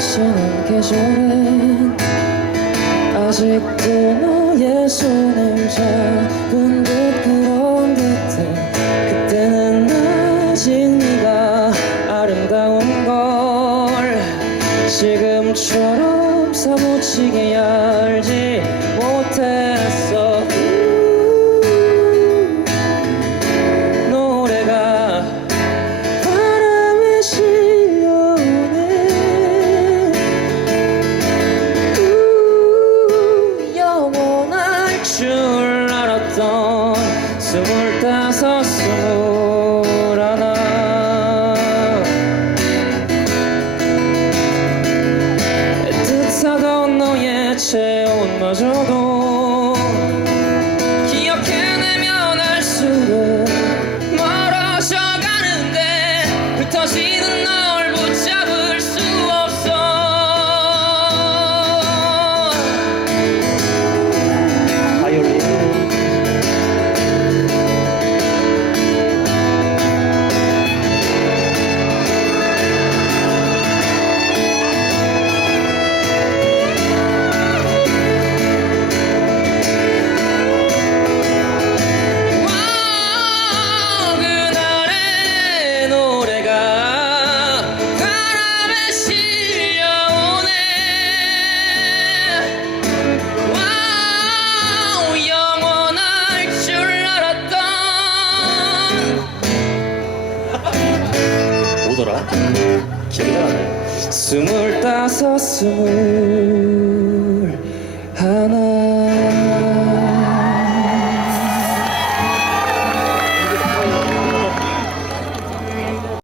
지난 계절엔 아직도 너의 손을 잡은 듯 그런 듯해. 그때는 아직 네가 아름다운 걸 지금처럼 사무치게 알지 못해. 줄 알았던 스물다섯 스물하나 뜻하던 너의 체온마저도 안 나요. 스물다섯 스물 하나